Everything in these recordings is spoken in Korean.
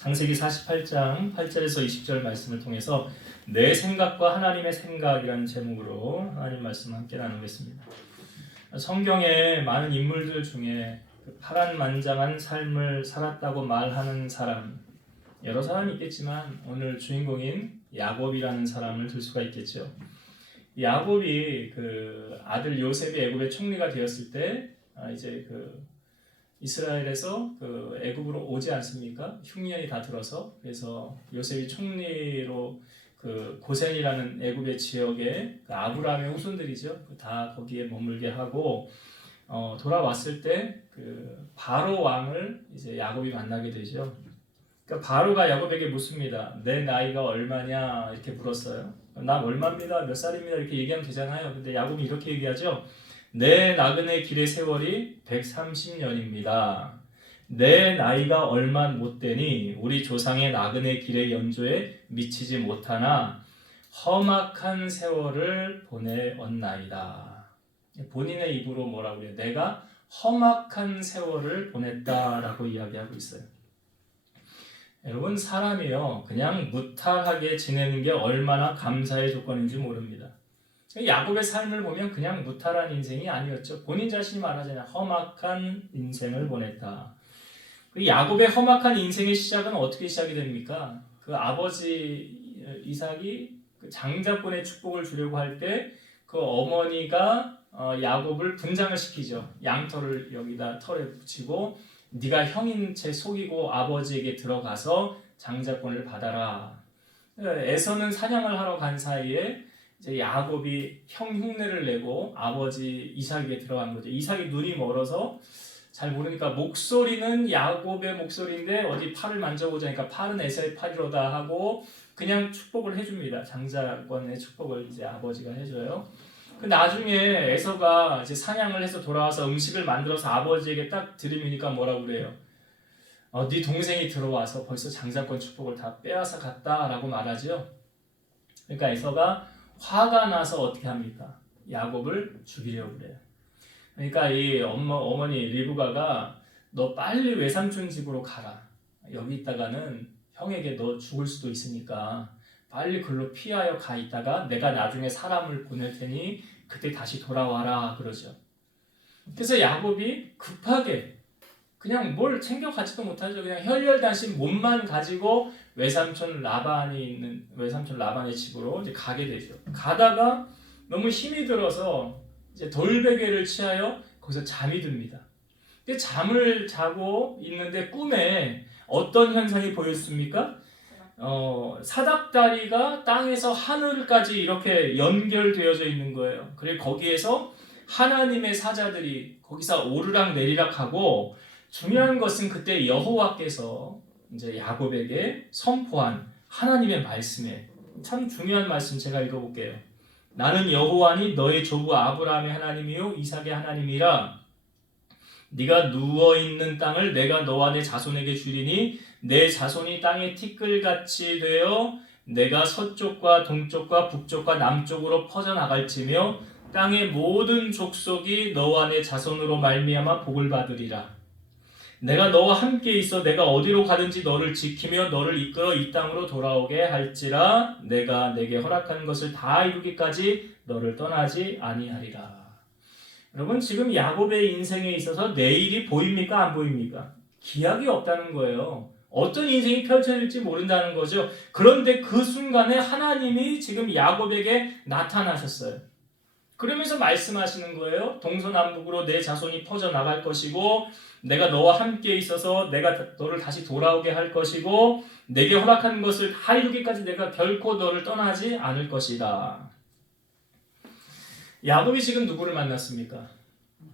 창세기 48장 8절에서 20절 말씀을 통해서 내 생각과 하나님의 생각이라는 제목으로 하나님 말씀 함께 나누겠습니다. 성경의 많은 인물들 중에 파란만장한 삶을 살았다고 말하는 사람 여러 사람이 있겠지만 오늘 주인공인 야곱이라는 사람을 들 수가 있겠죠. 야곱이 그 아들 요셉이 애굽의 총리가 되었을 때 이제 이스라엘에서 애굽으로 오지 않습니까? 흉년이 다 들어서. 그래서 요셉이 총리로 고센이라는 애굽의 지역에 아브라함의 후손들이죠. 다 거기에 머물게 하고 돌아왔을 때 바로 왕을 이제 야곱이 만나게 되죠. 그러니까 바로가 야곱에게 묻습니다. 내 나이가 얼마냐 이렇게 물었어요. 나 얼마입니다. 몇 살입니다. 이렇게 얘기하면 되잖아요. 근데 야곱이 이렇게 얘기하죠. 내 나그네 길의 세월이 130년입니다. 내 나이가 얼마 못 되니 우리 조상의 나그네 길의 연조에 미치지 못하나 험악한 세월을 보내었나이다. 본인의 입으로 뭐라고 그래요? 내가 험악한 세월을 보냈다라고 이야기하고 있어요. 여러분, 사람이요 그냥 무탈하게 지내는 게 얼마나 감사의 조건인지 모릅니다. 야곱의 삶을 보면 그냥 무탈한 인생이 아니었죠. 본인 자신이 말하잖아요. 험악한 인생을 보냈다. 야곱의 험악한 인생의 시작은 어떻게 시작이 됩니까? 아버지 이삭이 장자권의 축복을 주려고 할 때 어머니가 야곱을 분장을 시키죠. 양털을 여기다 털에 붙이고 네가 형인 채 속이고 아버지에게 들어가서 장자권을 받아라. 에서는 사냥을 하러 간 사이에 이제 야곱이 형 흉내를 내고 아버지 이삭에게 들어간 거죠. 이삭이 눈이 멀어서 잘 모르니까 목소리는 야곱의 목소리인데 어디 팔을 만져보자니까 팔은 에서의 팔이로다 하고 그냥 축복을 해줍니다. 장자권의 축복을 이제 아버지가 해줘요. 나중에 에서가 이제 사냥을 해서 돌아와서 음식을 만들어서 아버지에게 딱 들이미니까 뭐라고 그래요? 네 동생이 들어와서 벌써 장자권 축복을 다 빼앗아 갔다라고 말하죠. 그러니까 에서가 화가 나서 어떻게 합니까? 야곱을 죽이려고 그래요. 그러니까 이 어머니 리브가가 너 빨리 외삼촌 집으로 가라. 여기 있다가는 형에게 너 죽을 수도 있으니까 빨리 글로 피하여 가 있다가 내가 나중에 사람을 보낼 테니 그때 다시 돌아와라 그러죠. 그래서 야곱이 급하게 그냥 뭘 챙겨가지도 못하죠. 그냥 혈혈단신 몸만 가지고 외삼촌 라반의 집으로 이제 가게 되죠. 가다가 너무 힘이 들어서 이제 돌베개를 취하여 거기서 잠이 듭니다. 잠을 자고 있는데 꿈에 어떤 현상이 보였습니까? 사닥다리가 땅에서 하늘까지 이렇게 연결되어져 있는 거예요. 그리고 거기에서 하나님의 사자들이 거기서 오르락 내리락 하고 중요한 것은 그때 여호와께서 이제 야곱에게 선포한 하나님의 말씀에 참 중요한 말씀 제가 읽어볼게요. 나는 여호와니 너의 조부 아브라함의 하나님이요 이삭의 하나님이라. 네가 누워있는 땅을 내가 너와 내 자손에게 주리니 내 자손이 땅의 티끌같이 되어 내가 서쪽과 동쪽과 북쪽과 남쪽으로 퍼져나갈지며 땅의 모든 족속이 너와 내 자손으로 말미암아 복을 받으리라. 내가 너와 함께 있어 내가 어디로 가든지 너를 지키며 너를 이끌어 이 땅으로 돌아오게 할지라. 내가 내게 허락한 것을 다 이루기까지 너를 떠나지 아니하리라. 여러분, 지금 야곱의 인생에 있어서 내일이 보입니까? 안 보입니까? 기약이 없다는 거예요. 어떤 인생이 펼쳐질지 모른다는 거죠. 그런데 그 순간에 하나님이 지금 야곱에게 나타나셨어요. 그러면서 말씀하시는 거예요. 동서남북으로 내 자손이 퍼져나갈 것이고 내가 너와 함께 있어서 내가 너를 다시 돌아오게 할 것이고 내게 허락한 것을 다 이루기까지 내가 결코 너를 떠나지 않을 것이다. 야곱이 지금 누구를 만났습니까?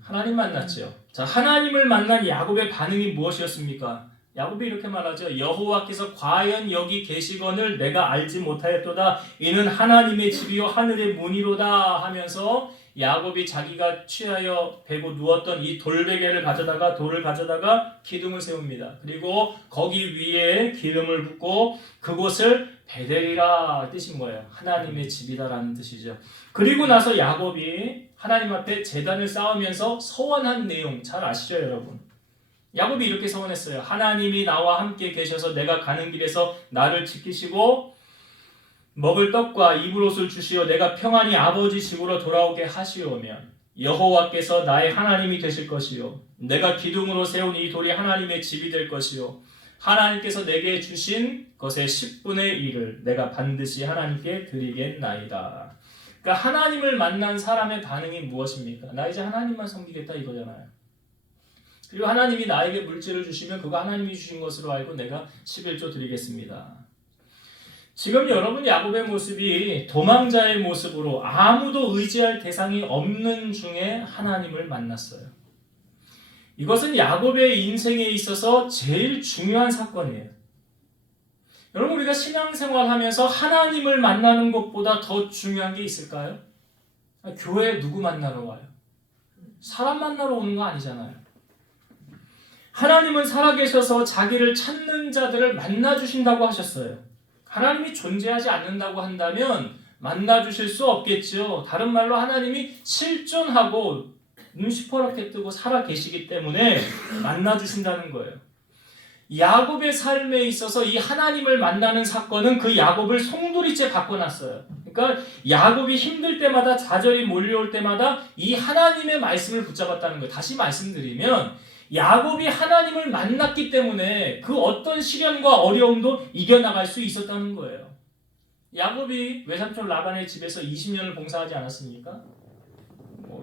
하나님 만났죠. 자, 하나님을 만난 야곱의 반응이 무엇이었습니까? 야곱이 이렇게 말하죠. 여호와께서 과연 여기 계시거늘 내가 알지 못하였도다. 이는 하나님의 집이요 하늘의 문이로다 하면서 야곱이 자기가 취하여 베고 누웠던 이 돌베개를 가져다가 돌을 가져다가 기둥을 세웁니다. 그리고 거기 위에 기름을 붓고 그곳을 베델이라 뜻인 거예요. 하나님의 집이다라는 뜻이죠. 그리고 나서 야곱이 하나님 앞에 제단을 쌓으면서 서원한 내용 잘 아시죠, 여러분? 야곱이 이렇게 서원했어요. 하나님이 나와 함께 계셔서 내가 가는 길에서 나를 지키시고 먹을 떡과 입을 옷을 주시어 내가 평안히 아버지 집으로 돌아오게 하시오면 여호와께서 나의 하나님이 되실 것이요 내가 기둥으로 세운 이 돌이 하나님의 집이 될 것이요 하나님께서 내게 주신 것의 10분의 1을 내가 반드시 하나님께 드리겠나이다. 그러니까 하나님을 만난 사람의 반응이 무엇입니까? 나 이제 하나님만 섬기겠다 이거잖아요. 그리고 하나님이 나에게 물질을 주시면 그거 하나님이 주신 것으로 알고 내가 11조 드리겠습니다. 지금 여러분 야곱의 모습이 도망자의 모습으로 아무도 의지할 대상이 없는 중에 하나님을 만났어요. 이것은 야곱의 인생에 있어서 제일 중요한 사건이에요. 여러분 우리가 신앙생활하면서 하나님을 만나는 것보다 더 중요한 게 있을까요? 교회에 누구 만나러 와요? 사람 만나러 오는 거 아니잖아요. 하나님은 살아계셔서 자기를 찾는 자들을 만나주신다고 하셨어요. 하나님이 존재하지 않는다고 한다면 만나주실 수 없겠죠. 다른 말로 하나님이 실존하고 눈 시퍼렇게 뜨고 살아계시기 때문에 만나주신다는 거예요. 야곱의 삶에 있어서 이 하나님을 만나는 사건은 그 야곱을 송두리째 바꿔놨어요. 그러니까 야곱이 힘들 때마다 좌절이 몰려올 때마다 이 하나님의 말씀을 붙잡았다는 거예요. 다시 말씀드리면 야곱이 하나님을 만났기 때문에 그 어떤 시련과 어려움도 이겨나갈 수 있었다는 거예요. 야곱이 외삼촌 라반의 집에서 20년을 봉사하지 않았습니까?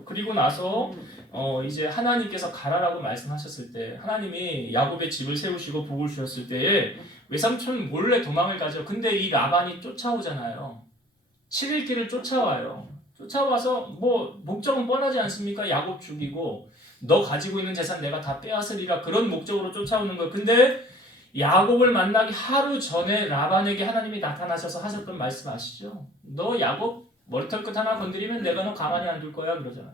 그리고 나서 이제 하나님께서 가라라고 말씀하셨을 때 하나님이 야곱의 집을 세우시고 복을 주셨을 때에 외삼촌 몰래 도망을 가죠. 근데 이 라반이 쫓아오잖아요. 7일 길을 쫓아와요. 쫓아와서 뭐 목적은 뻔하지 않습니까? 야곱 죽이고 너 가지고 있는 재산 내가 다 빼앗으리라 그런 목적으로 쫓아오는 거예요. 근데 야곱을 만나기 하루 전에 라반에게 하나님이 나타나셔서 하셨던 말씀 아시죠? 너 야곱 머리털 끝 하나 건드리면 내가 너 가만히 안 둘 거야 그러잖아요.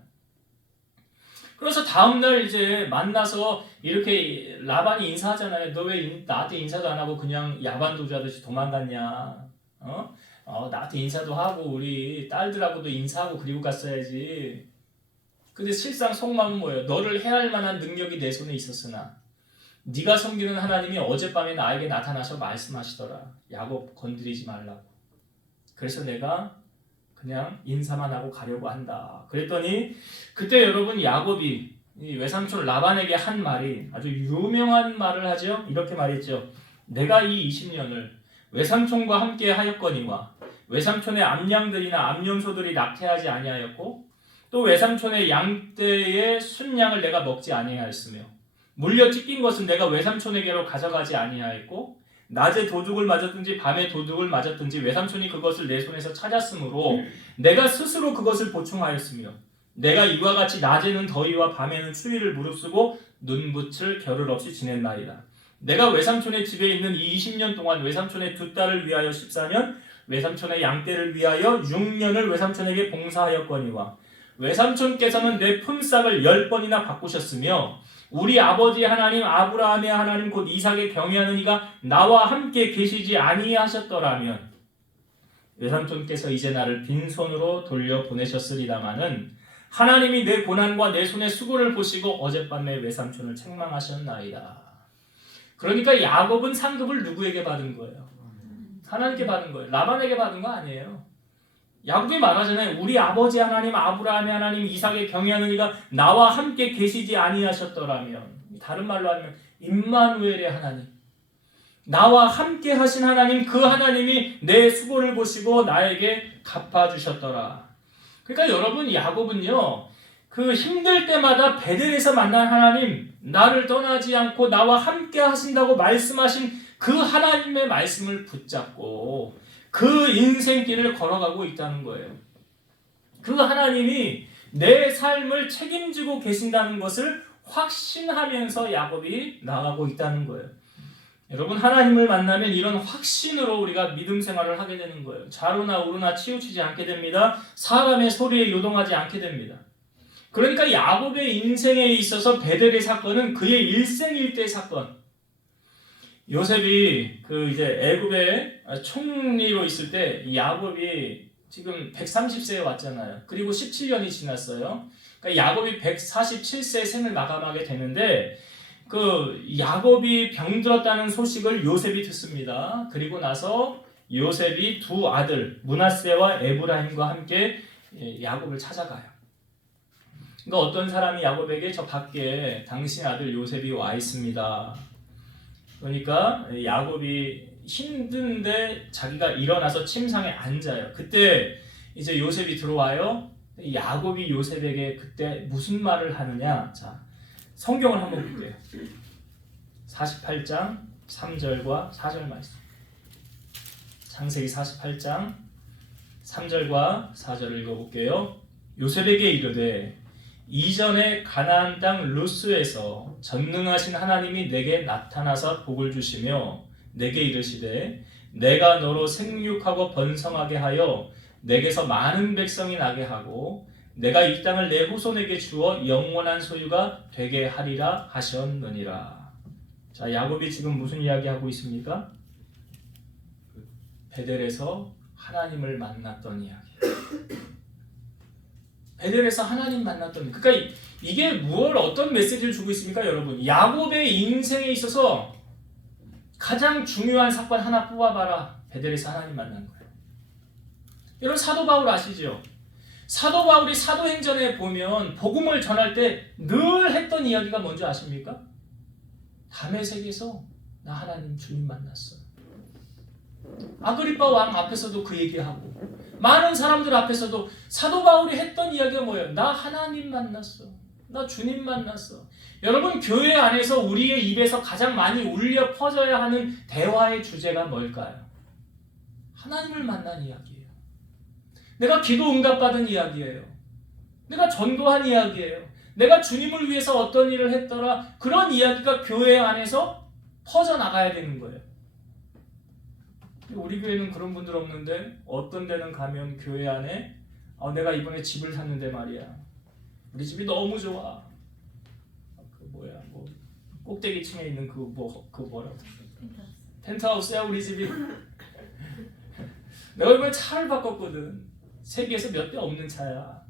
그래서 다음날 이제 만나서 이렇게 라반이 인사하잖아요. 너 왜 나한테 인사도 안 하고 그냥 야반도주하듯이 도망갔냐? 나한테 인사도 하고 우리 딸들하고도 인사하고 그리고 갔어야지. 근데 실상 속마음은 뭐예요? 너를 해할 만한 능력이 내 손에 있었으나 네가 섬기는 하나님이 어젯밤에 나에게 나타나셔 말씀하시더라. 야곱 건드리지 말라고. 그래서 내가 그냥 인사만 하고 가려고 한다. 그랬더니 그때 여러분 야곱이 이 외삼촌 라반에게 한 말이 아주 유명한 말을 하죠. 이렇게 말했죠. 내가 이 20년을 외삼촌과 함께 하였거니와 외삼촌의 암양들이나 암염소들이 낙태하지 아니하였고 또 외삼촌의 양떼의 순양을 내가 먹지 아니하였으며 물려 찢긴 것은 내가 외삼촌에게로 가져가지 아니하였고 낮에 도둑을 맞았든지 밤에 도둑을 맞았든지 외삼촌이 그것을 내 손에서 찾았으므로 내가 스스로 그것을 보충하였으며 내가 이와 같이 낮에는 더위와 밤에는 추위를 무릅쓰고 눈붙을 겨를 없이 지냈나이다. 내가 외삼촌의 집에 있는 이 20년 동안 외삼촌의 두 딸을 위하여 14년 외삼촌의 양떼를 위하여 6년을 외삼촌에게 봉사하였거니와 외삼촌께서는 내 품삯을 10번이나 바꾸셨으며 우리 아버지 하나님 아브라함의 하나님 곧 이삭의 경외하는 이가 나와 함께 계시지 아니하셨더라면 외삼촌께서 이제 나를 빈손으로 돌려보내셨으리다마는 하나님이 내 고난과 내 손의 수고를 보시고 어젯밤에 외삼촌을 책망하셨나이다. 그러니까 야곱은 상급을 누구에게 받은 거예요? 하나님께 받은 거예요. 라반에게 받은 거 아니에요. 야곱이 말하잖아요. 우리 아버지 하나님 아브라함의 하나님 이삭의 경외하는 이가 나와 함께 계시지 아니하셨더라면 다른 말로 하면 임마누엘의 하나님 나와 함께 하신 하나님 그 하나님이 내 수고를 보시고 나에게 갚아주셨더라. 그러니까 여러분 야곱은요 그 힘들 때마다 베델에서 만난 하나님 나를 떠나지 않고 나와 함께 하신다고 말씀하신 그 하나님의 말씀을 붙잡고 그 인생길을 걸어가고 있다는 거예요. 그 하나님이 내 삶을 책임지고 계신다는 것을 확신하면서 야곱이 나가고 있다는 거예요. 여러분 하나님을 만나면 이런 확신으로 우리가 믿음 생활을 하게 되는 거예요. 좌로나 우로나 치우치지 않게 됩니다. 사람의 소리에 요동하지 않게 됩니다. 그러니까 야곱의 인생에 있어서 베델의 사건은 그의 일생일대 사건. 요셉이 그 이제 애굽의 총리로 있을 때 야곱이 지금 130세에 왔잖아요. 그리고 17년이 지났어요. 그러니까 야곱이 147세 생을 마감하게 되는데 그 야곱이 병들었다는 소식을 요셉이 듣습니다. 그리고 나서 요셉이 두 아들 므낫세와 에브라임과 함께 야곱을 찾아가요. 그러니까 어떤 사람이 야곱에게 저 밖에 당신 아들 요셉이 와 있습니다. 그러니까 야곱이 힘든데 자기가 일어나서 침상에 앉아요. 그때 이제 요셉이 들어와요. 야곱이 요셉에게 그때 무슨 말을 하느냐? 자, 성경을 한번 볼게요. 48장 3절과 4절 말씀. 창세기 48장 3절과 4절을 읽어볼게요. 요셉에게 이르되 이전에 가나안 땅 루스에서 전능하신 하나님이 내게 나타나서 복을 주시며 내게 이르시되 내가 너로 생육하고 번성하게 하여 내게서 많은 백성이 나게 하고 내가 이 땅을 내 후손에게 주어 영원한 소유가 되게 하리라 하셨느니라. 자, 야곱이 지금 무슨 이야기하고 있습니까? 베델에서 하나님을 만났던 이야기. 베델에서 하나님 만났던, 그러니까 이게 무엇 어떤 메시지를 주고 있습니까, 여러분? 야곱의 인생에 있어서 가장 중요한 사건 하나 뽑아봐라. 베델에서 하나님 만난 거예요. 여러분 사도 바울 아시죠? 사도 바울이 사도행전에 보면 복음을 전할 때 늘 했던 이야기가 뭔지 아십니까? 다메섹에서 나 하나님 주님 만났어. 아그리빠 왕 앞에서도 그 얘기하고 많은 사람들 앞에서도 사도 바울이 했던 이야기가 뭐예요? 나 하나님 만났어. 나 주님 만났어. 여러분 교회 안에서 우리의 입에서 가장 많이 울려 퍼져야 하는 대화의 주제가 뭘까요? 하나님을 만난 이야기예요. 내가 기도 응답받은 이야기예요. 내가 전도한 이야기예요. 내가 주님을 위해서 어떤 일을 했더라. 그런 이야기가 교회 안에서 퍼져나가야 되는 거예요. 우리 교회는 그런 분들 없는데 어떤 데는 가면 교회 안에 내가 이번에 집을 샀는데 말이야. 우리 집이 너무 좋아. 꼭대기 층에 있는 뭐라고? 펜트하우스야 우리 집이. 내가 이번에 차를 바꿨거든. 세계에서 몇 대 없는 차야.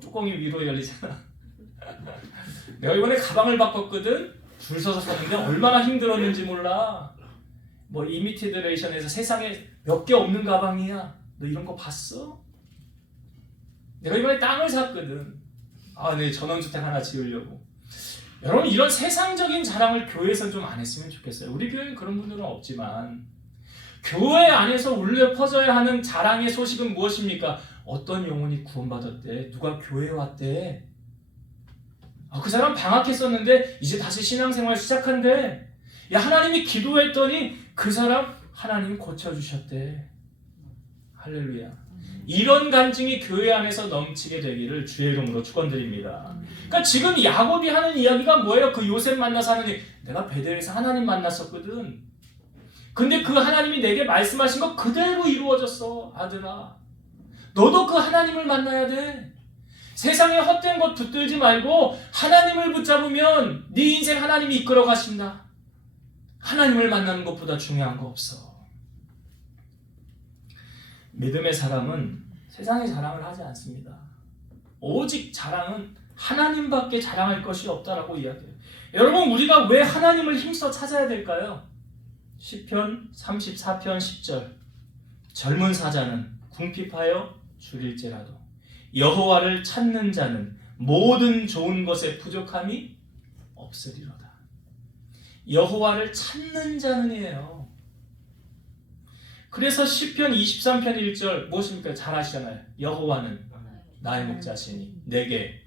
뚜껑이 위로 열리잖아. 내가 이번에 가방을 바꿨거든. 줄 서서 샀는데 얼마나 힘들었는지 몰라. 이미티드레이션에서 세상에 몇 개 없는 가방이야. 너 이런 거 봤어? 내가 이번에 땅을 샀거든. 내 전원주택 하나 지으려고. 여러분 이런 세상적인 자랑을 교회에서 좀 안 했으면 좋겠어요. 우리 교회는 그런 분들은 없지만 교회 안에서 울려 퍼져야 하는 자랑의 소식은 무엇입니까? 어떤 영혼이 구원받았대. 누가 교회에 왔대. 그 사람 방학했었는데 이제 다시 신앙생활 시작한대. 야, 하나님이 기도했더니 그 사람 하나님 고쳐주셨대. 할렐루야. 이런 간증이 교회 안에서 넘치게 되기를 주의 이름으로 축원드립니다. 그러니까 지금 야곱이 하는 이야기가 뭐예요? 그 요셉 만나서 하는 얘기. 내가 베델에서 하나님 만났었거든. 근데 그 하나님이 내게 말씀하신 거 그대로 이루어졌어. 아들아, 너도 그 하나님을 만나야 돼. 세상에 헛된 것 붙들지 말고 하나님을 붙잡으면 네 인생 하나님이 이끌어 가신다. 하나님을 만나는 것보다 중요한 거 없어. 믿음의 사람은 세상에 자랑을 하지 않습니다. 오직 자랑은 하나님밖에 자랑할 것이 없다라고 이야기해요. 여러분 우리가 왜 하나님을 힘써 찾아야 될까요? 시편 34편 10절. 젊은 사자는 궁핍하여 줄일지라도 여호와를 찾는 자는 모든 좋은 것에 부족함이 없으리로다. 여호와를 찾는 자는이에요. 그래서 시편 23편 1절 무엇입니까? 잘 아시잖아요. 여호와는 나의 목자시니 내게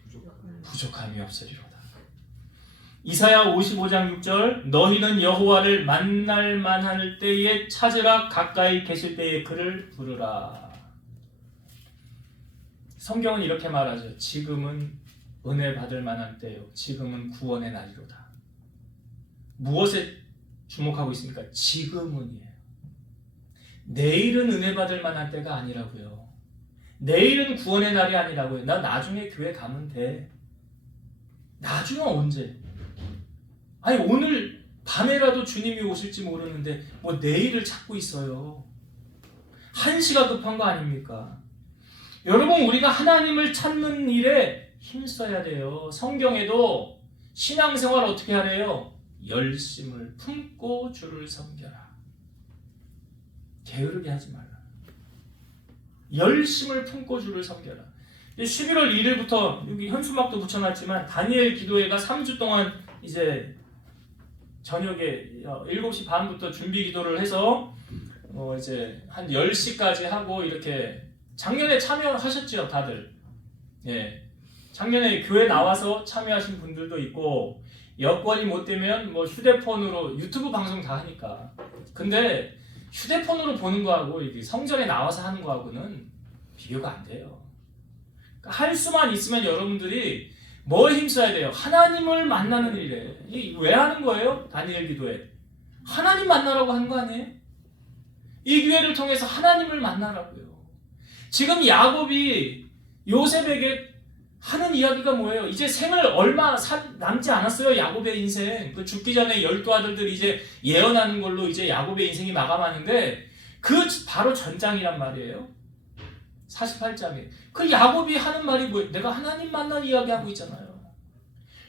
부족함이 없으리로다. 이사야 55장 6절. 너희는 여호와를 만날 만할 때에 찾으라. 가까이 계실 때에 그를 부르라. 성경은 이렇게 말하죠. 지금은 은혜 받을 만한 때요. 지금은 구원의 날이로다. 무엇에 주목하고 있습니까? 지금은이에요. 내일은 은혜 받을 만한 때가 아니라고요. 내일은 구원의 날이 아니라고요. 나 나중에 교회 가면 돼. 나중에 언제? 오늘 밤에라도 주님이 오실지 모르는데 내일을 찾고 있어요. 한시가 급한 거 아닙니까? 여러분 우리가 하나님을 찾는 일에 힘써야 돼요. 성경에도 신앙생활 어떻게 하래요? 열심을 품고 주를 섬겨라. 게으르게 하지 말라. 열심을 품고 주를 섬겨라. 11월 1일부터 여기 현수막도 붙여놨지만 다니엘 기도회가 3주 동안 이제 저녁에 7시 반부터 준비 기도를 해서 이제 한 10시까지 하고 이렇게 작년에 참여하셨죠, 다들. 예. 작년에 교회 나와서 참여하신 분들도 있고 여건이 못 되면 뭐 휴대폰으로 유튜브 방송 다 하니까. 근데 휴대폰으로 보는 거하고 이게 성전에 나와서 하는 거하고는 비교가 안 돼요. 그러니까 할 수만 있으면 여러분들이 뭐에 힘써야 돼요? 하나님을 만나는 일에. 왜 하는 거예요? 다니엘 기도회. 하나님 만나라고 한 거 아니에요? 이 기회를 통해서 하나님을 만나라고요. 지금 야곱이 요셉에게 하는 이야기가 뭐예요? 이제 생을 얼마 남지 않았어요. 야곱의 인생. 그 죽기 전에 12아들들이 이제 예언하는 걸로 이제 야곱의 인생이 마감하는데 그 바로 전장이란 말이에요. 48장에. 그 야곱이 하는 말이 뭐예요? 내가 하나님 만난 이야기하고 있잖아요.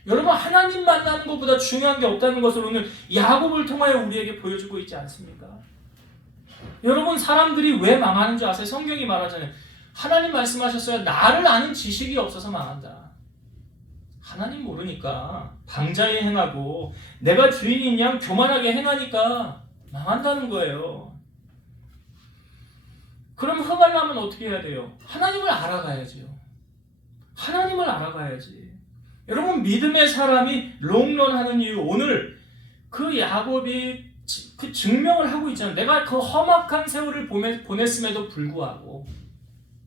여러분, 하나님 만나는 것보다 중요한 게 없다는 것을 오늘 야곱을 통하여 우리에게 보여주고 있지 않습니까? 여러분, 사람들이 왜 망하는 줄 아세요? 성경이 말하잖아요. 하나님 말씀하셨어요. 나를 아는 지식이 없어서 망한다. 하나님 모르니까 방자에 행하고 내가 주인인 양 교만하게 행하니까 망한다는 거예요. 그럼 흥하려면 어떻게 해야 돼요? 하나님을 알아가야지요. 하나님을 알아가야지. 여러분, 믿음의 사람이 롱런하는 이유, 오늘 그 야곱이 그 증명을 하고 있잖아요. 내가 그 험악한 세월을 보냈음에도 불구하고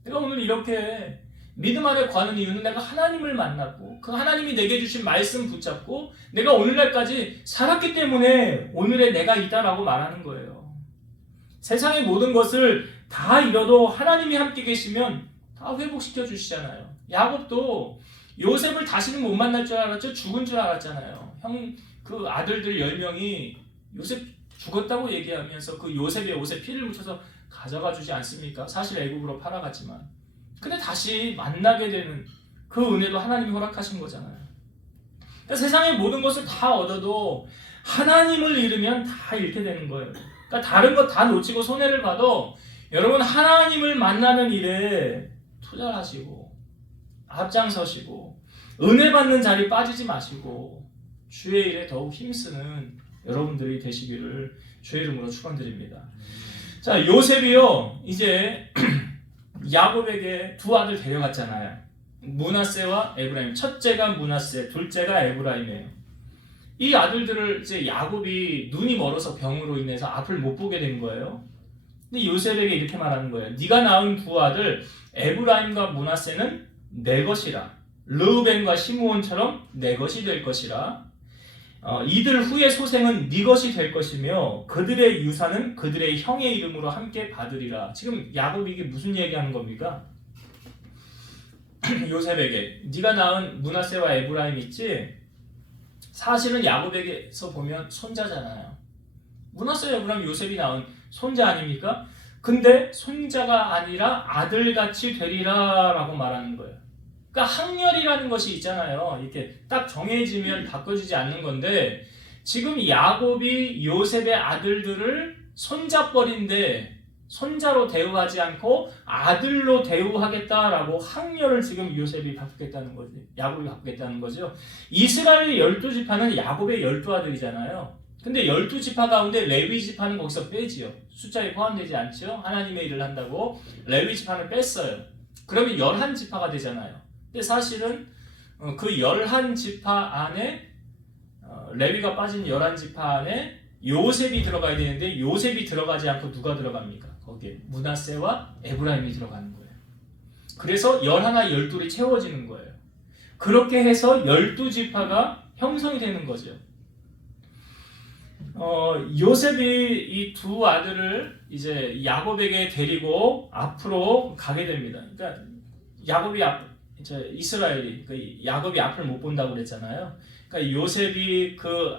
내가 오늘 이렇게 믿음 안에 거하는 이유는 내가 하나님을 만났고 그 하나님이 내게 주신 말씀 붙잡고 내가 오늘날까지 살았기 때문에 오늘의 내가 있다라고 말하는 거예요. 세상의 모든 것을 다 잃어도 하나님이 함께 계시면 다 회복시켜 주시잖아요. 야곱도 요셉을 다시는 못 만날 줄 알았죠. 죽은 줄 알았잖아요. 그 아들들 10명이 요셉 죽었다고 얘기하면서 그 요셉의 옷에 피를 묻혀서 가져가 주지 않습니까? 사실 애국으로 팔아갔지만. 근데 다시 만나게 되는 그 은혜도 하나님이 허락하신 거잖아요. 그러니까 세상의 모든 것을 다 얻어도 하나님을 잃으면 다 잃게 되는 거예요. 그러니까 다른 것 다 놓치고 손해를 봐도 여러분, 하나님을 만나는 일에 투자를 하시고 앞장서시고 은혜 받는 자리 빠지지 마시고 주의 일에 더욱 힘쓰는 여러분들이 되시기를 주의 이름으로 축원드립니다. 자, 요셉이요 이제 야곱에게 두 아들 데려갔잖아요. 므낫세와 에브라임. 첫째가 므낫세, 둘째가 에브라임이에요. 이 아들들을 이제 야곱이 눈이 멀어서 병으로 인해서 앞을 못 보게 된 거예요. 근데 요셉에게 이렇게 말하는 거예요. 네가 낳은 두 아들 에브라임과 므낫세는 내 것이라. 르우벤과 시므온처럼 내 것이 될 것이라. 이들 후의 소생은 네 것이 될 것이며 그들의 유산은 그들의 형의 이름으로 함께 받으리라. 지금 야곱이 이게 무슨 얘기하는 겁니까? 요셉에게 네가 낳은 므낫세와 에브라임 있지? 사실은 야곱에게서 보면 손자잖아요. 므낫세, 에브라임, 요셉이 낳은 손자 아닙니까? 근데 손자가 아니라 아들같이 되리라 라고 말하는 거예요. 그러니까 학렬이라는 것이 있잖아요. 이렇게 딱 정해지면 바꿔지지 않는 건데 지금 야곱이 요셉의 아들들을 손자뻘인데 손자로 대우하지 않고 아들로 대우하겠다라고 학렬을 지금 요셉이 바꾸겠다는 거지. 야곱이 바꾸겠다는 거죠. 이스라엘의 12지파는 야곱의 12아들이잖아요. 근데 12지파 가운데 레위지파는 거기서 빼지요. 숫자에 포함되지 않죠. 하나님의 일을 한다고 레위지파는 뺐어요. 그러면 11지파가 되잖아요. 근데 사실은 그 11지파 안에 레위가 빠진 11지파 안에 요셉이 들어가야 되는데 요셉이 들어가지 않고 누가 들어갑니까? 거기에 므낫세와 에브라임이 들어가는 거예요. 그래서 11, 12이 채워지는 거예요. 그렇게 해서 12지파가 형성이 되는 거죠. 요셉이 이 두 아들을 이제 야곱에게 데리고 앞으로 가게 됩니다. 그러니까 야곱이 이스라엘이 야곱이 앞을 못 본다고 그랬잖아요. 그러니까 요셉이 그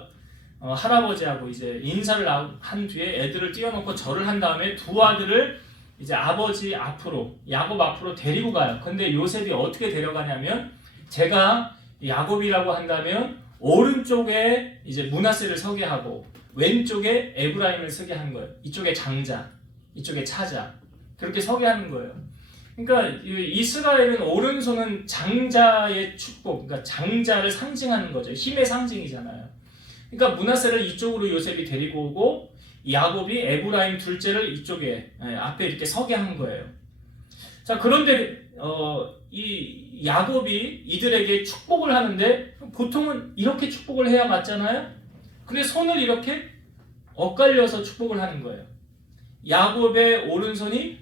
할아버지하고 이제 인사를 한 뒤에 애들을 띄워놓고 절을 한 다음에 두 아들을 이제 아버지 앞으로 야곱 앞으로 데리고 가요. 근데 요셉이 어떻게 데려가냐면 제가 야곱이라고 한다면 오른쪽에 이제 므낫세를 서게 하고 왼쪽에 에브라임을 서게 한 거예요. 이쪽에 장자, 이쪽에 차자. 그렇게 서게 하는 거예요. 그러니까 이스라엘은 오른손은 장자의 축복, 그러니까 장자를 상징하는 거죠. 힘의 상징이잖아요. 그러니까 므낫세를 이쪽으로 요셉이 데리고 오고 야곱이 에브라임 둘째를 이쪽에 앞에 이렇게 서게 한 거예요. 자, 그런데 이 야곱이 이들에게 축복을 하는데 보통은 이렇게 축복을 해야 맞잖아요. 근데 손을 이렇게 엇갈려서 축복을 하는 거예요. 야곱의 오른손이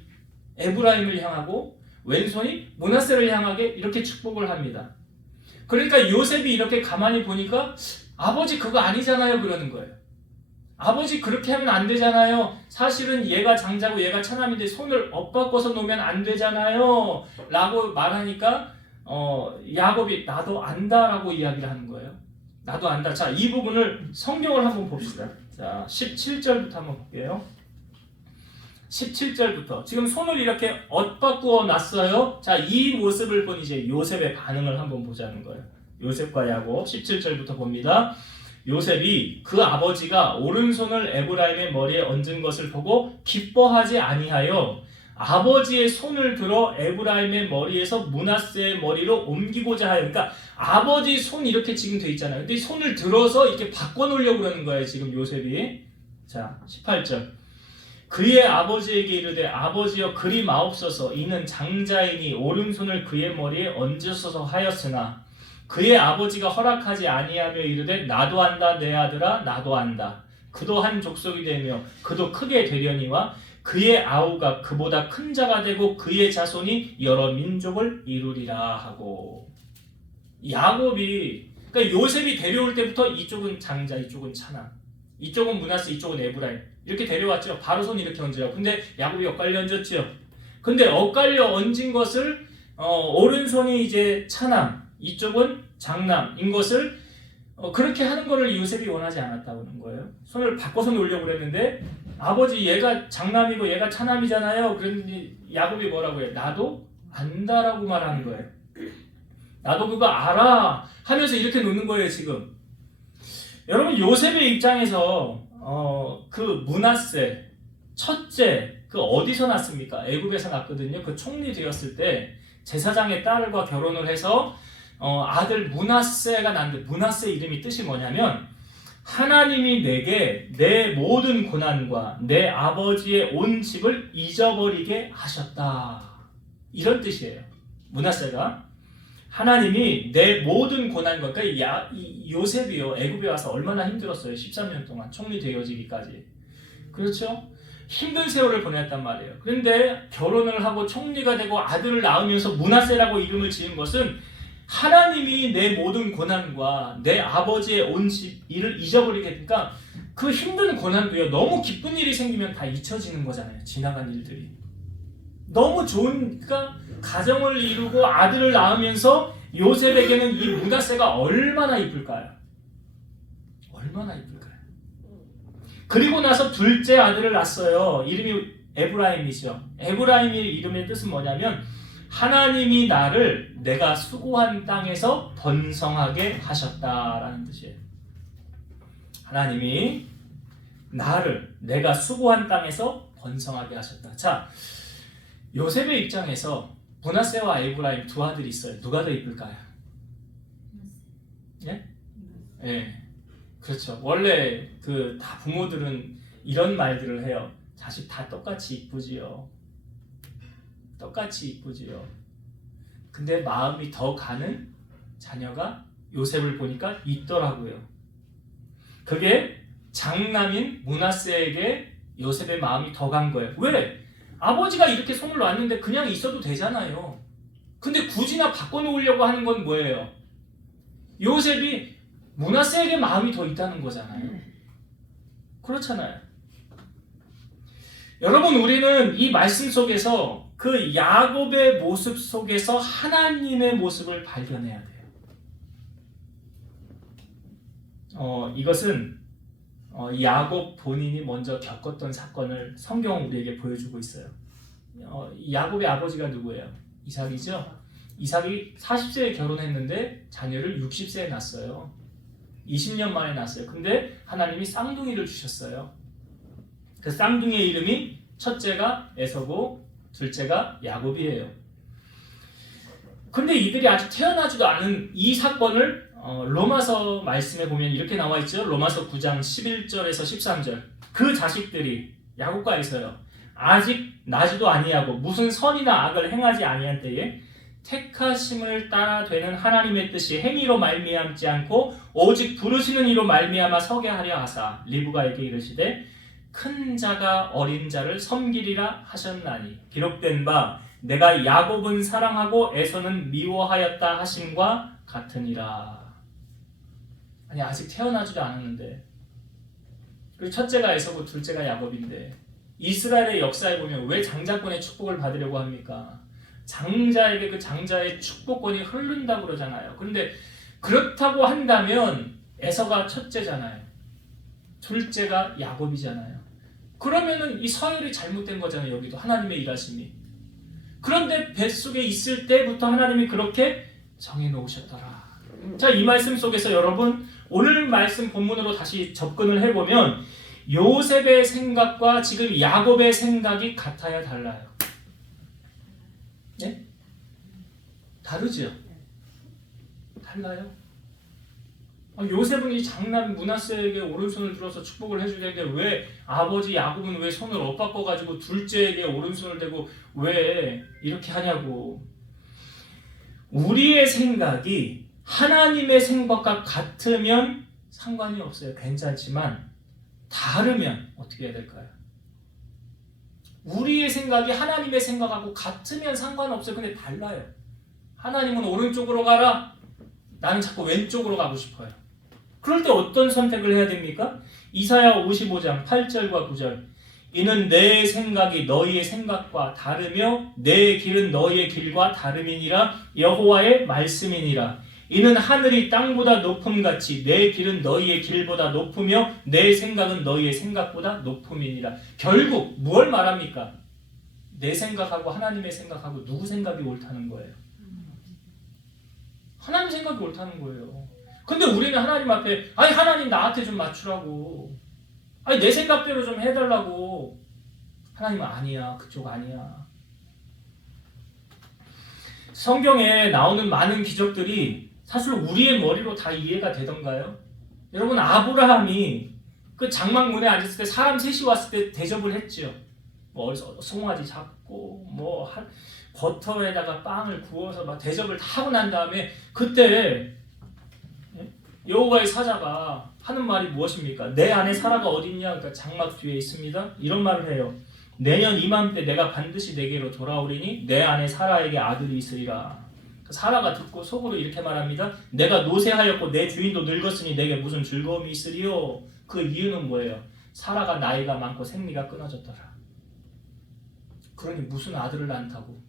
에브라임을 향하고 왼손이 므낫세를 향하게 이렇게 축복을 합니다. 그러니까 요셉이 이렇게 가만히 보니까 아버지 그거 아니잖아요 그러는 거예요. 아버지 그렇게 하면 안 되잖아요. 사실은 얘가 장자고 얘가 차남인데 손을 엇바꿔서 놓으면 안 되잖아요 라고 말하니까 야곱이 나도 안다라고 이야기를 하는 거예요. 나도 안다. 자, 이 부분을 성경을 한번 봅시다. 자, 17절부터 한번 볼게요. 17절부터 지금 손을 이렇게 엇바꾸어 놨어요. 자, 이 모습을 본 이제 요셉의 반응을 한번 보자는 거예요. 요셉과 야곱 17절부터 봅니다. 요셉이 그 아버지가 오른손을 에브라임의 머리에 얹은 것을 보고 기뻐하지 아니하여 아버지의 손을 들어 에브라임의 머리에서 므낫세의 머리로 옮기고자 하여. 그러니까 아버지 손 이렇게 지금 돼 있잖아요. 근데 손을 들어서 이렇게 바꿔놓으려고 그러는 거예요 지금 요셉이. 자, 18절. 그의 아버지에게 이르되 아버지여 그리 마옵소서 이는 장자이니 오른손을 그의 머리에 얹으소서 하였으나 그의 아버지가 허락하지 아니하며 이르되 나도 안다 내 아들아 나도 안다. 그도 한 족속이 되며 그도 크게 되려니와 그의 아우가 그보다 큰 자가 되고 그의 자손이 여러 민족을 이루리라 하고. 야곱이 그러니까 요셉이 데려올 때부터 이쪽은 장자 이쪽은 차남 이쪽은 므낫세 이쪽은 에브라임 이렇게 데려왔죠. 바로 손 이렇게 얹으라고. 근데 야곱이 엇갈려 얹었죠. 근데 엇갈려 얹은 것을 오른손이 이제 차남 이쪽은 장남인 것을 그렇게 하는 것을 요셉이 원하지 않았다는 거예요. 손을 바꿔서 놓으려고 그랬는데 아버지 얘가 장남이고 얘가 차남이잖아요. 그랬더니 야곱이 뭐라고 해요? 나도 안다라고 말하는 거예요. 나도 그거 알아 하면서 이렇게 놓는 거예요 지금. 여러분 요셉의 입장에서 그 므낫세 첫째 그 어디서 났습니까? 애굽에서 났거든요. 그 총리 되었을 때 제사장의 딸과 결혼을 해서 아들 므낫세가 났는데 므낫세 이름이 뜻이 뭐냐면 하나님이 내게 내 모든 고난과 내 아버지의 온 집을 잊어버리게 하셨다. 이런 뜻이에요. 므낫세가 하나님이 내 모든 고난과 그러니까 요셉이요 애굽에 와서 얼마나 힘들었어요. 13년 동안 총리 되어지기까지. 그렇죠? 힘든 세월을 보냈단 말이에요. 그런데 결혼을 하고 총리가 되고 아들을 낳으면서 므낫세라고 이름을 지은 것은 하나님이 내 모든 고난과 내 아버지의 온 집 일을 잊어버리게 되니까 그 힘든 고난도요 너무 기쁜 일이 생기면 다 잊혀지는 거잖아요. 지나간 일들이 너무 좋은 그러니까 가정을 이루고 아들을 낳으면서 요셉에게는 이 므낫세가 얼마나 이쁠까요? 얼마나 이쁠까요? 그리고 나서 둘째 아들을 낳았어요. 이름이 에브라임이죠. 에브라임의 이름의 뜻은 뭐냐면 하나님이 나를 내가 수고한 땅에서 번성하게 하셨다라는 뜻이에요. 하나님이 나를 내가 수고한 땅에서 번성하게 하셨다. 자, 요셉의 입장에서 므낫세와 에브라임 두 아들이 있어요. 누가 더 이쁠까요? 예? 예. 그렇죠. 원래 그 다 부모들은 이런 말들을 해요. 자식 다 똑같이 이쁘지요. 똑같이 이쁘지요. 근데 마음이 더 가는 자녀가 요셉을 보니까 있더라고요. 그게 장남인 므낫세에게 요셉의 마음이 더 간 거예요. 왜? 아버지가 이렇게 손을 놨는데 그냥 있어도 되잖아요. 근데 굳이나 바꿔놓으려고 하는 건 뭐예요? 요셉이 므낫세에게 마음이 더 있다는 거잖아요. 그렇잖아요. 여러분 여러분 이 말씀 속에서 그 야곱의 모습 속에서 하나님의 모습을 발견해야 돼요. 이것은 야곱 본인이 먼저 겪었던 사건을 성경은 우리에게 보여주고 있어요. 야곱의 아버지가 누구예요? 이삭이죠? 이삭이 40세에 결혼했는데 자녀를 60세에 낳았어요. 20년 만에 낳았어요. 근데 하나님이 쌍둥이를 주셨어요. 그 쌍둥이의 이름이 첫째가 에서고 둘째가 야곱이에요. 근데 이들이 아직 태어나지도 않은 이 사건을 로마서 말씀에 보면 이렇게 나와 있죠. 로마서 9장 11절에서 13절. 그 자식들이 야곱과 에서요. 아직 나지도 아니하고 무슨 선이나 악을 행하지 아니한 때에 택하심을 따라 되는 하나님의 뜻이 행위로 말미암지 않고 오직 부르시는 이로 말미암아 서게 하려 하사 리브가에게 이르시되 큰 자가 어린 자를 섬기리라 하셨나니 기록된 바 내가 야곱은 사랑하고 에서는 미워하였다 하심과 같으니라. 아니 아직 태어나지도 않았는데 그리고 첫째가 에서고 둘째가 야곱인데 이스라엘의 역사에 보면 왜 장자권의 축복을 받으려고 합니까? 장자에게 그 장자의 축복권이 흐른다고 그러잖아요. 그런데 그렇다고 한다면 에서가 첫째잖아요. 둘째가 야곱이잖아요. 그러면은 이 서열이 잘못된 거잖아요. 여기도 하나님의 일하심이. 그런데 뱃속에 있을 때부터 하나님이 그렇게 정해놓으셨더라. 자, 이 말씀 속에서 여러분 오늘 말씀 본문으로 다시 접근을 해보면 요셉의 생각과 지금 야곱의 생각이 같아야 달라요. 네? 다르죠? 달라요? 요셉은 이 장남 므낫세에게 오른손을 들어서 축복을 해줘야 되는데 왜 아버지 야곱은 왜 손을 엇바꿔가지고 둘째에게 오른손을 대고 왜 이렇게 하냐고. 우리의 생각이 하나님의 생각과 같으면 상관이 없어요. 괜찮지만 다르면 어떻게 해야 될까요? 우리의 생각이 하나님의 생각하고 같으면 상관없어요. 근데 달라요. 하나님은 오른쪽으로 가라. 나는 자꾸 왼쪽으로 가고 싶어요. 그럴 때 어떤 선택을 해야 됩니까? 이사야 55장 8절과 9절. 이는 내 생각이 너희의 생각과 다르며 내 길은 너희의 길과 다름이니라. 여호와의 말씀이니라. 이는 하늘이 땅보다 높음같이 내 길은 너희의 길보다 높으며 내 생각은 너희의 생각보다 높음이니라. 결국 무엇을 말합니까? 내 생각하고 하나님의 생각하고 누구 생각이 옳다는 거예요? 하나님 생각이 옳다는 거예요. 근데 우리는 하나님 앞에 아니 하나님 나한테 좀 맞추라고, 아니 내 생각대로 좀 해달라고. 하나님은 아니야, 그쪽 아니야. 성경에 나오는 많은 기적들이 사실 우리의 머리로 다 이해가 되던가요? 여러분 아브라함이 그 장막문에 앉았을 때 사람 셋이 왔을 때 대접을 했죠. 뭐 송아지 잡고 뭐 버터에다가 빵을 구워서 막 대접을 다 하고 난 다음에 그때 여호와의 사자가 하는 말이 무엇입니까? 내 안에 사라가 어딨냐? 그러니까 장막 뒤에 있습니다. 이런 말을 해요. 내년 이맘때 내가 반드시 내게로 돌아오리니 내 안에 사라에게 아들이 있으리라. 사라가 듣고 속으로 이렇게 말합니다. 내가 노쇠하였고 내 주인도 늙었으니 내게 무슨 즐거움이 있으리요? 그 이유는 뭐예요? 사라가 나이가 많고 생리가 끊어졌더라. 그러니 무슨 아들을 낳다고,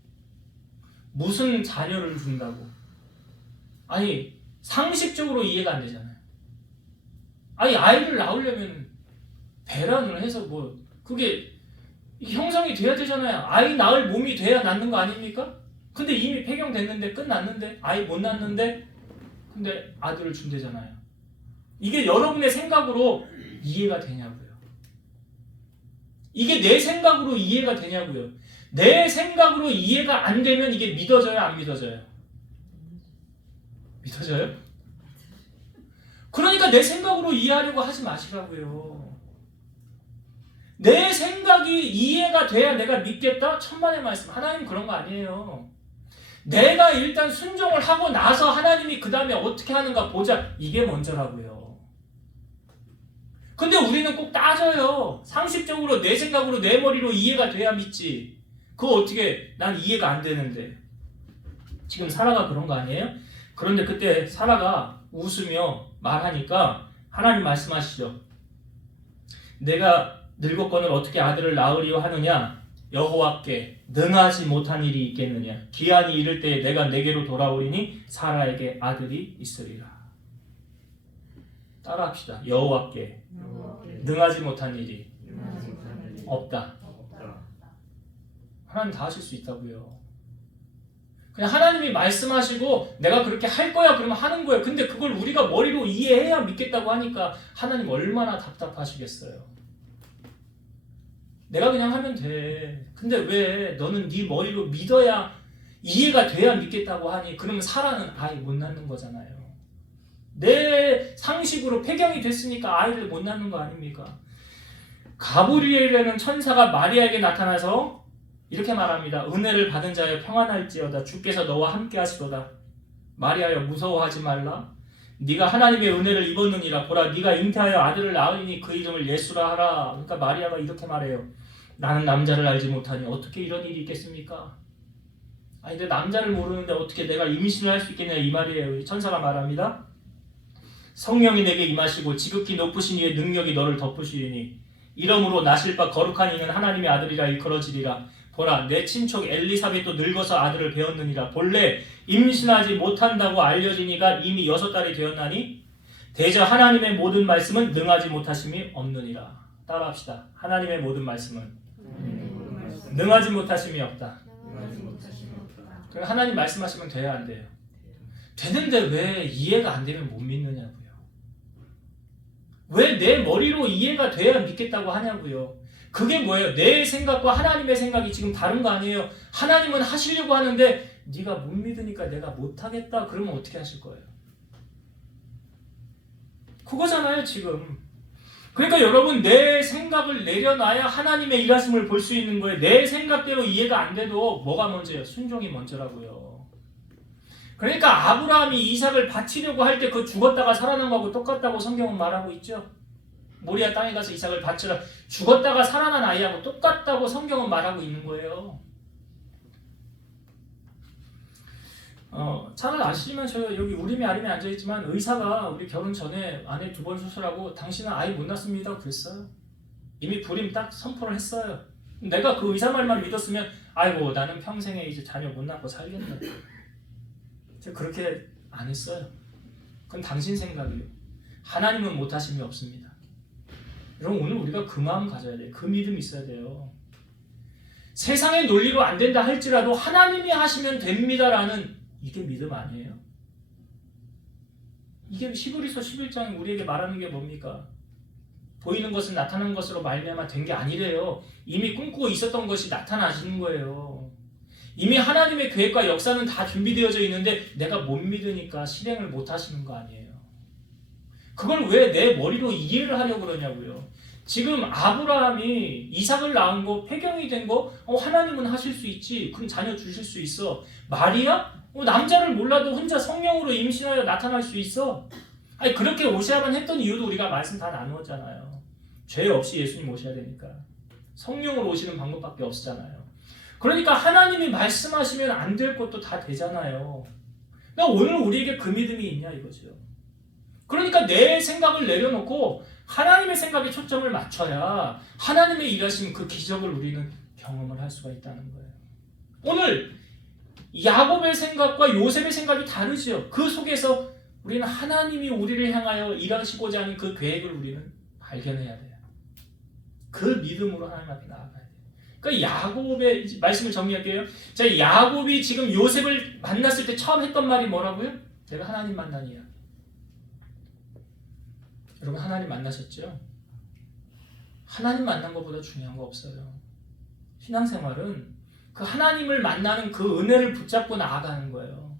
무슨 자녀를 준다고. 아니 상식적으로 이해가 안 되잖아요. 아니 아이를 낳으려면 배란을 해서 뭐 그게 형성이 돼야 되잖아요. 아이 낳을 몸이 돼야 낳는 거 아닙니까? 근데 이미 폐경됐는데 끝났는데 아이 못 낳는데 근데 아들을 준대잖아요. 이게 여러분의 생각으로 이해가 되냐고요. 이게 내 생각으로 이해가 되냐고요. 내 생각으로 이해가 안 되면 이게 믿어져요, 안 믿어져요? 믿어져요? 그러니까 내 생각으로 이해하려고 하지 마시라고요. 내 생각이 이해가 돼야 내가 믿겠다? 천만의 말씀. 하나님 그런 거 아니에요. 내가 일단 순종을 하고 나서 하나님이 그 다음에 어떻게 하는가 보자. 이게 먼저라고요. 근데 우리는 꼭 따져요. 상식적으로 내 생각으로 내 머리로 이해가 돼야 믿지. 그거 어떻게 난 이해가 안 되는데. 지금 사라가 그런 거 아니에요? 그런데 그때 사라가 웃으며 말하니까 하나님 말씀하시죠. 내가 늙었거늘 어떻게 아들을 낳으리요 하느냐? 여호와께 능하지 못한 일이 있겠느냐? 기한이 이를 때에 내가 내게로 돌아오리니 사라에게 아들이 있으리라. 따라합시다. 여호와께 능하지 못한 일이 없다. 하나님 다 하실 수 있다고요. 그냥 하나님이 말씀하시고 내가 그렇게 할 거야 그러면 하는 거예요. 근데 그걸 우리가 머리로 이해해야 믿겠다고 하니까 하나님 얼마나 답답하시겠어요. 내가 그냥 하면 돼. 근데 왜 너는 네 머리로 믿어야 이해가 돼야 믿겠다고 하니? 그러면 사라는 아이 못 낳는 거잖아요. 내 상식으로 폐경이 됐으니까 아이를 못 낳는 거 아닙니까? 가브리엘이라는 천사가 마리아에게 나타나서 이렇게 말합니다. 은혜를 받은 자여 평안할지어다. 주께서 너와 함께 하시도다. 마리아여 무서워하지 말라. 네가 하나님의 은혜를 입었느니라. 보라 네가 잉태하여 아들을 낳으니 그 이름을 예수라 하라. 그러니까 마리아가 이렇게 말해요. 나는 남자를 알지 못하니 어떻게 이런 일이 있겠습니까? 아니 근데 남자를 모르는데 어떻게 내가 임신을 할 수 있겠냐 이 말이에요. 천사가 말합니다. 성령이 내게 임하시고 지극히 높으신 이의 능력이 너를 덮으시리니 이러므로 나실 바 거룩한 이는 하나님의 아들이라 일컬어지리라. 보라 내 친척 엘리사벳도 늙어서 아들을 배었느니라. 본래 임신하지 못한다고 알려지니가 이미 6달이 되었나니 대저 하나님의 모든 말씀은 능하지 못하심이 없느니라. 따라합시다. 하나님의 모든 말씀은 능하지 못하심이 없다. 그럼 하나님 말씀하시면 돼야 안 돼요? 되는데 왜 이해가 안 되면 못 믿느냐고요. 왜 내 머리로 이해가 돼야 믿겠다고 하냐고요. 그게 뭐예요? 내 생각과 하나님의 생각이 지금 다른 거 아니에요? 하나님은 하시려고 하는데 네가 못 믿으니까 내가 못하겠다 그러면 어떻게 하실 거예요? 그거잖아요 지금. 그러니까 여러분 내 생각을 내려놔야 하나님의 일하심을 볼 수 있는 거예요. 내 생각대로 이해가 안 돼도 뭐가 먼저예요? 순종이 먼저라고요. 그러니까 아브라함이 이삭을 바치려고 할 때 그 죽었다가 살아난 거하고 똑같다고 성경은 말하고 있죠. 모리아 땅에 가서 이삭을 바치라. 죽었다가 살아난 아이하고 똑같다고 성경은 말하고 있는 거예요. 잘 아시지만 저 여기 우림에 아림에 앉아있지만 의사가 우리 결혼 전에 아내 2번 수술하고 당신은 아이 못 낳습니다 그랬어요. 이미 불임 딱 선포를 했어요. 내가 그 의사 말만 믿었으면 아이고 나는 평생에 이제 자녀 못 낳고 살겠다. 제가 그렇게 안 했어요. 그건 당신 생각이에요. 하나님은 못하심이 없습니다. 여러분 오늘 우리가 그 마음 가져야 돼요. 그 믿음이 있어야 돼요. 세상의 논리로 안 된다 할지라도 하나님이 하시면 됩니다라는 이게 믿음 아니에요? 이게 히브리서 11장이 우리에게 말하는 게 뭡니까? 보이는 것은 나타난 것으로 말미암아 된 게 아니래요. 이미 꿈꾸고 있었던 것이 나타나시는 거예요. 이미 하나님의 계획과 역사는 다 준비되어져 있는데 내가 못 믿으니까 실행을 못 하시는 거 아니에요. 그걸 왜 내 머리로 이해를 하려고 그러냐고요. 지금 아브라함이 이삭을 낳은 거, 폐경이 된 거 하나님은 하실 수 있지. 그럼 자녀 주실 수 있어. 마리아? 남자를 몰라도 혼자 성령으로 임신하여 나타날 수 있어. 아니 그렇게 오셔야만 했던 이유도 우리가 말씀 다 나누었잖아요. 죄 없이 예수님 오셔야 되니까. 성령으로 오시는 방법밖에 없잖아요. 그러니까 하나님이 말씀하시면 안 될 것도 다 되잖아요. 그러니까 오늘 우리에게 그 믿음이 있냐 이거죠. 그러니까 내 생각을 내려놓고 하나님의 생각에 초점을 맞춰야 하나님의 일하신 그 기적을 우리는 경험을 할 수가 있다는 거예요. 오늘 야곱의 생각과 요셉의 생각이 다르죠. 그 속에서 우리는 하나님이 우리를 향하여 일하시고자 하는 그 계획을 우리는 발견해야 돼요. 그 믿음으로 하나님 앞에 나아가야 돼요. 그러니까 야곱의 말씀을 정리할게요. 자, 야곱이 지금 요셉을 만났을 때 처음 했던 말이 뭐라고요? 내가 하나님 만나니야. 여러분 하나님 만나셨죠? 하나님 만난 것보다 중요한 거 없어요. 신앙생활은 그 하나님을 만나는 그 은혜를 붙잡고 나아가는 거예요.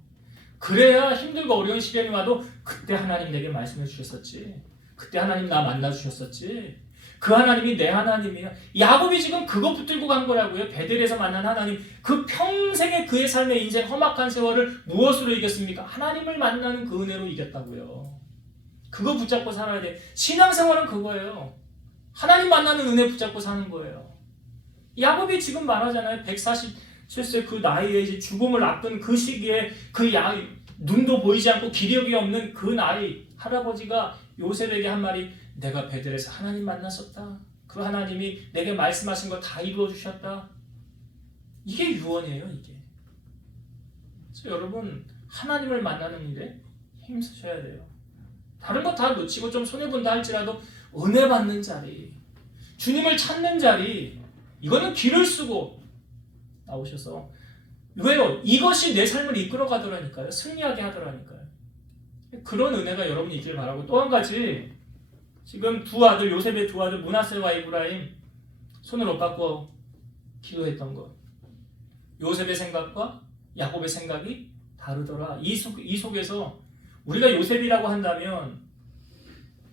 그래야 힘들고 어려운 시련이 와도 그때 하나님 내게 말씀해 주셨었지. 그때 하나님 나 만나 주셨었지. 그 하나님이 내 하나님이야. 야곱이 지금 그거 붙들고 간 거라고요. 베델에서 만난 하나님. 그 평생의 그의 삶의 인생 험악한 세월을 무엇으로 이겼습니까? 하나님을 만나는 그 은혜로 이겼다고요. 그거 붙잡고 살아야 돼. 신앙생활은 그거예요. 하나님 만나는 은혜 붙잡고 사는 거예요. 야곱이 지금 말하잖아요. 147세 그 나이에 이제 죽음을 앞둔 그 시기에 그 눈도 보이지 않고 기력이 없는 그 나이 할아버지가 요셉에게 한 말이 내가 베델에서 하나님 만났었다. 그 하나님이 내게 말씀하신 거 다 이루어 주셨다. 이게 유언이에요. 이게. 그래서 여러분 하나님을 만나는 일에 힘쓰셔야 돼요. 다른 거 다 놓치고 좀 손해본다 할지라도 은혜 받는 자리, 주님을 찾는 자리, 이거는 길을 쓰고 나오셔서 왜요? 이것이 내 삶을 이끌어 가더라니까요. 승리하게 하더라니까요. 그런 은혜가 여러분이 있길 바라고, 또 한 가지, 지금 두 아들, 요셉의 두 아들 므낫세와 에브라임 손을 엇받고 기도했던 것, 요셉의 생각과 야곱의 생각이 다르더라. 이 속에서 우리가 요셉이라고 한다면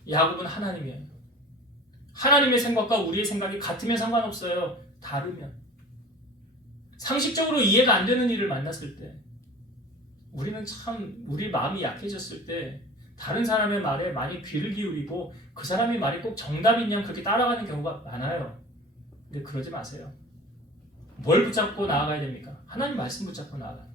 야곱은 하나님이에요. 하나님의 생각과 우리의 생각이 같으면 상관없어요. 다르면, 상식적으로 이해가 안 되는 일을 만났을 때, 우리는 참 우리 마음이 약해졌을 때 다른 사람의 말에 많이 귀를 기울이고 그 사람의 말이 꼭 정답이냐 그렇게 따라가는 경우가 많아요. 근데 그러지 마세요. 뭘 붙잡고 나아가야 됩니까? 하나님 말씀 붙잡고 나아가요.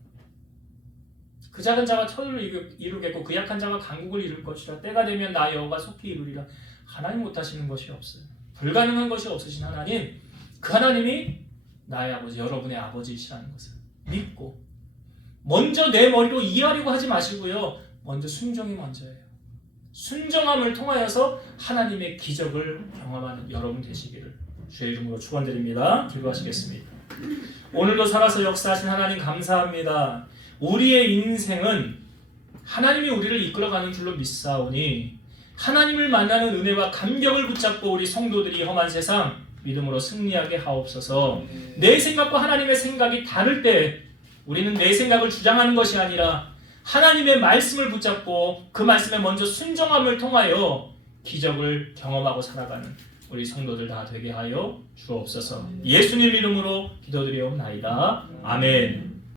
그 작은 자가 천을 이루겠고 그 약한 자가 강국을 이룰 것이라. 때가 되면 나 여호와가 속히 이루리라. 하나님 못하시는 것이 없어요. 불가능한 것이 없으신 하나님, 그 하나님이 나의 아버지, 여러분의 아버지이시라는 것을 믿고, 먼저 내 머리로 일하려고 하지 마시고요, 먼저 순종이 먼저예요. 순종함을 통하여서 하나님의 기적을 경험하는 여러분 되시기를 주의 이름으로 축원드립니다. 기도하시겠습니다. 오늘도 살아서 역사하신 하나님 감사합니다. 우리의 인생은 하나님이 우리를 이끌어가는 줄로 믿사오니 하나님을 만나는 은혜와 감격을 붙잡고 우리 성도들이 험한 세상 믿음으로 승리하게 하옵소서. 내 생각과 하나님의 생각이 다를 때 우리는 내 생각을 주장하는 것이 아니라 하나님의 말씀을 붙잡고 그 말씀에 먼저 순종함을 통하여 기적을 경험하고 살아가는 우리 성도들 다 되게 하여 주옵소서. 예수님 이름으로 기도드리옵나이다. 아멘.